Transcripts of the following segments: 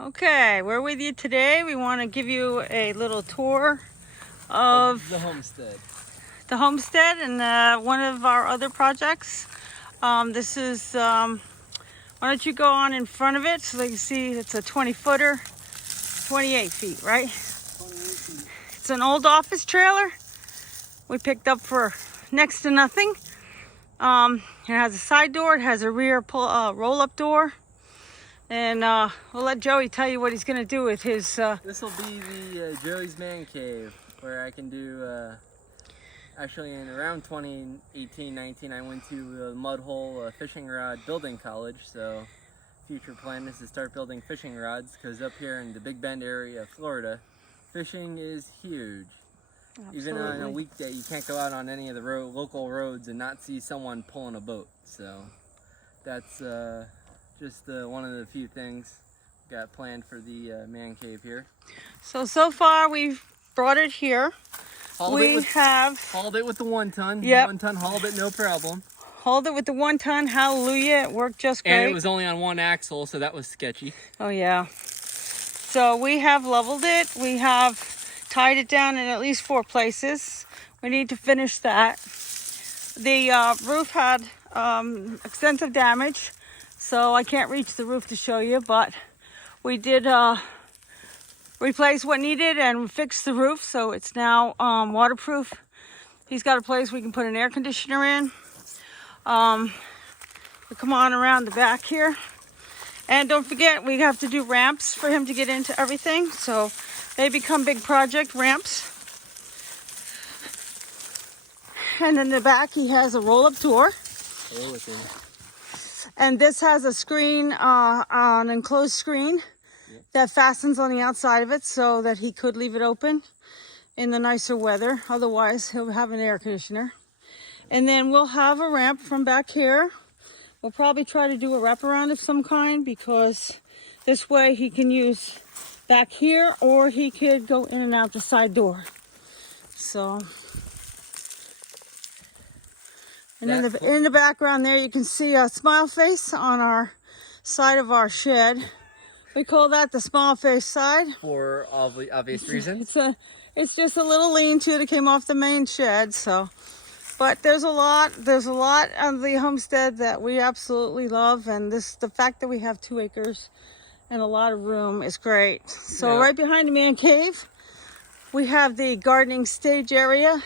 Okay, we're with you today. We want to give you a little tour of the homestead. The homestead and one of our other projects. This is, why don't you go on in front of it so they can see it's a 20-footer, 28 feet, right? 28 feet. It's an old office trailer we picked up for next to nothing. It has a side door, it has a rear roll-up door. And we'll let Joey tell you what he's going to do with his... This will be the Joey's Man Cave, where I can do... actually, in around 2018-19, I went to the Mud Hole Fishing Rod Building College, so future plan is to start building fishing rods, because up here in the Big Bend area of Florida, fishing is huge. Absolutely. Even on a weekday, you can't go out on any of the local roads and not see someone pulling a boat, so that's... just one of the few things got planned for the man cave here. So far we've brought it here. Hauled it with the 1-ton. Yep. 1-ton hauled it, no problem. Hauled it with the 1-ton. Hallelujah, it worked just great. And it was only on one axle, so that was sketchy. Oh yeah. So we have leveled it. We have tied it down in at least 4 places. We need to finish that. The roof had extensive damage. So I can't reach the roof to show you, but we did replace what needed and fix the roof, so it's now waterproof. He's got a place we can put an air conditioner in. We come on around the back here. And don't forget, we have to do ramps for him to get into everything, so they become big project ramps. And in the back, he has a roll-up door. And this has a screen, an enclosed screen that fastens on the outside of it so that he could leave it open in the nicer weather. Otherwise, he'll have an air conditioner. And then we'll have a ramp from back here. We'll probably try to do a wraparound of some kind because this way he can use back here or he could go in and out the side door. So... And in the background there, you can see a smile face on our side of our shed. We call that the smile face side. For obvious reasons. It's just a little lean-to that came off the main shed. So, but there's a lot of the homestead that we absolutely love, and the fact that we have 2 acres and a lot of room is great. So right behind the man cave, we have the gardening stage area,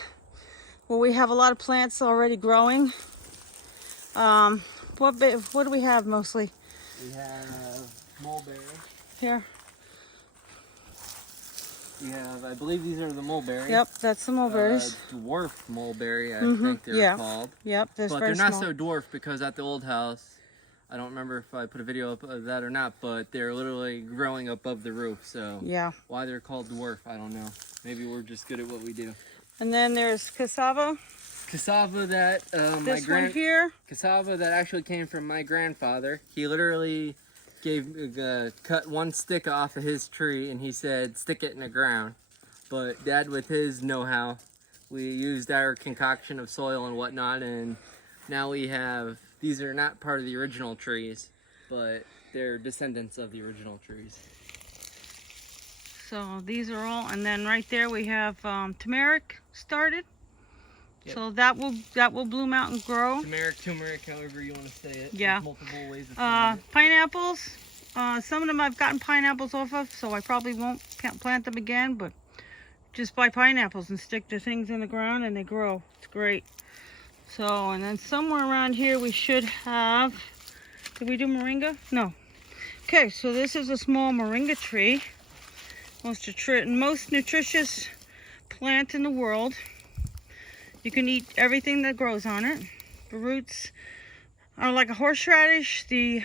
where we have a lot of plants already growing. What do we have mostly? We have mulberry. Here. We have, I believe these are the mulberry. Yep, that's the mulberries. Dwarf mulberry, I think they're called. Yep, but they're not so dwarf because at the old house, I don't remember if I put a video up of that or not, but they're literally growing above the roof. So yeah, why they're called dwarf, I don't know. Maybe we're just good at what we do. And then there's cassava. Cassava that cassava that actually came from my grandfather. He literally cut one stick off of his tree and he said stick it in the ground. But Dad, with his know-how, we used our concoction of soil and whatnot, and now we have, these are not part of the original trees, but they're descendants of the original trees. So these are all, and then right there we have turmeric started. Yep. So that will bloom out and grow. Turmeric, however you want to say it. Yeah. There's multiple ways of saying it. Pineapples. Some of them I've gotten pineapples off of, so I probably can't plant them again, but just buy pineapples and stick the things in the ground and they grow. It's great. So, and then somewhere around here we should have, did we do moringa? No. Okay, so this is a small moringa tree. Most nutritious plant in the world. You can eat everything that grows on it. The roots are like a horseradish. The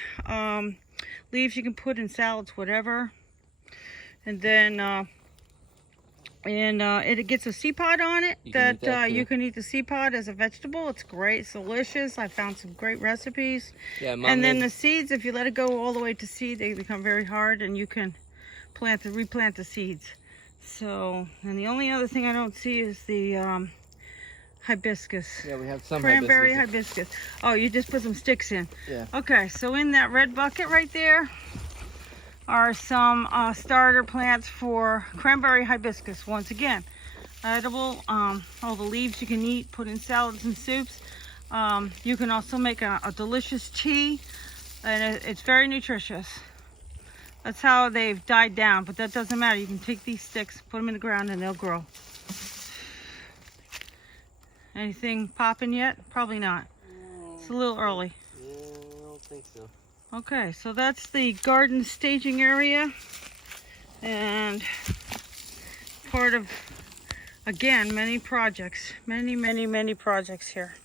leaves you can put in salads, whatever. And then it gets a seed pod on it you can eat the seed pod as a vegetable. It's great. It's delicious. I found some great recipes. Yeah, and then the seeds, if you let it go all the way to seed, they become very hard, and you can replant the seeds. So, and the only other thing I don't see is the hibiscus. Yeah, we have some cranberry hibiscus. Oh, you just put some sticks in. Yeah. Okay, so in that red bucket right there, are some starter plants for cranberry hibiscus. Once again, edible. All the leaves you can eat, put in salads and soups. You can also make a delicious tea, and it's very nutritious. That's how they've died down, but that doesn't matter. You can take these sticks, put them in the ground, and they'll grow. Anything popping yet? Probably not. It's a little early. Yeah, I don't think so. Okay, so that's the garden staging area, and part of, again, many projects, many projects here.